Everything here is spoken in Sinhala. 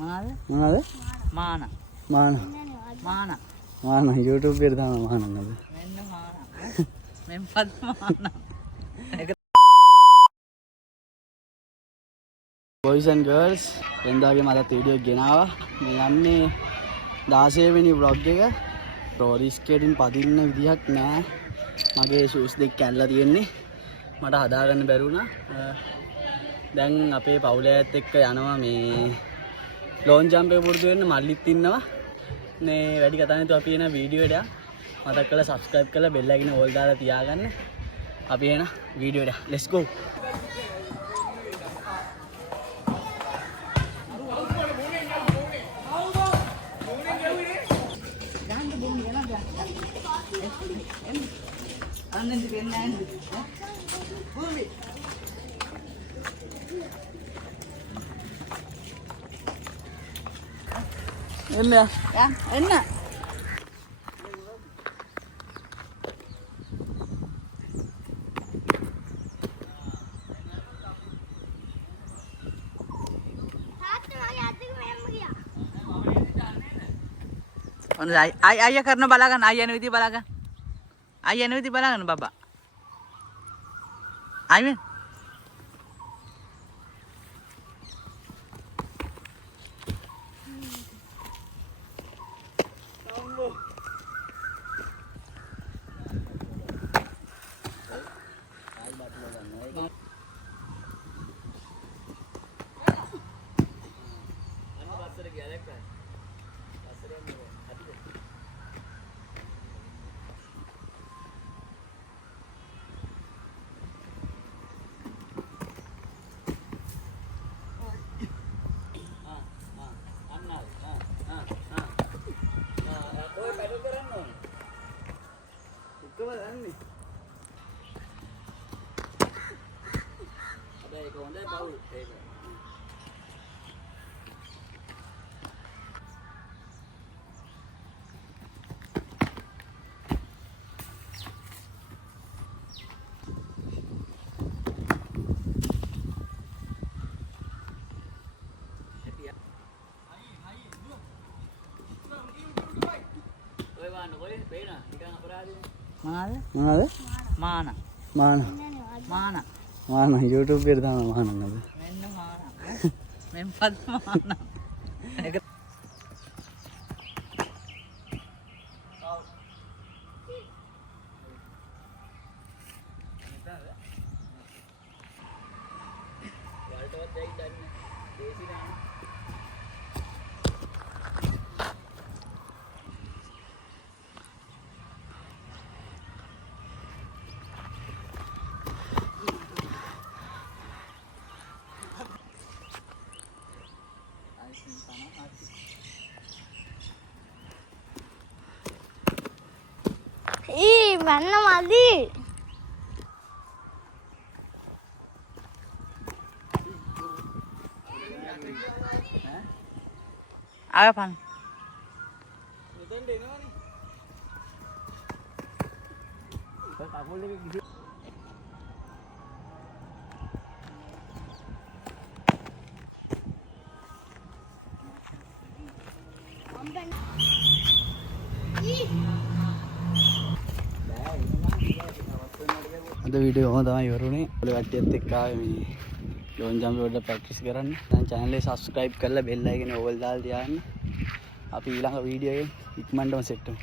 මොනවාද? මාන YouTube එකට දානවා මාන නේද? මෙන්න මාන. මෙන් පද මාන. Boys and girls, වෙනදාගේ මට වීඩියෝ එක ගෙනාවා. මේ යන්නේ 16 වෙනි vlog එක. roller skating පදින්න විදිහක් නැහැ. මගේ shoes දෙක කැල්ලලා තියෙන්නේ. මට හදාගන්න බැරි වුණා. දැන් අපේ පවුලේ ඇත් එක්ක යනවා මේ ලෝන් ජම්ප් එක පුරුදු වෙන්න මල්ලිත් ඉන්නවා. මේ වැඩි කතා නැතුව අපි එන වීඩියෝ එකට මතක් කරලා subscribe කරලා bell icon all දාලා තියාගන්න. අපි එන වීඩියෝ එකට. Let's go. Enak ya? Enak. Ayah karena balagan, ayah nuti balagan. Ayah nuti balagan bapak. Amin. Mana? Mana? Mana? Mana? Mana? YouTube එකට දානවා මාන නේද? මෙන්න මාන. මෙන් පද මාන. Mana madi? Apa pan? අද වීඩියෝ කොහොම තමයි ඉවරුනේ. ඔයාලා කට්ටියත් එක්ක ආවේ මේ ලෝන් ජම්ප් වලට ප්‍රැක්ටිස් කරන්න. දැන් channel එක subscribe කරලා bell icon ඕල් දාලා තියාගන්න. අපි ඊළඟ වීඩියෝ එකෙන් ඉක්මනටම සෙට් වෙමු.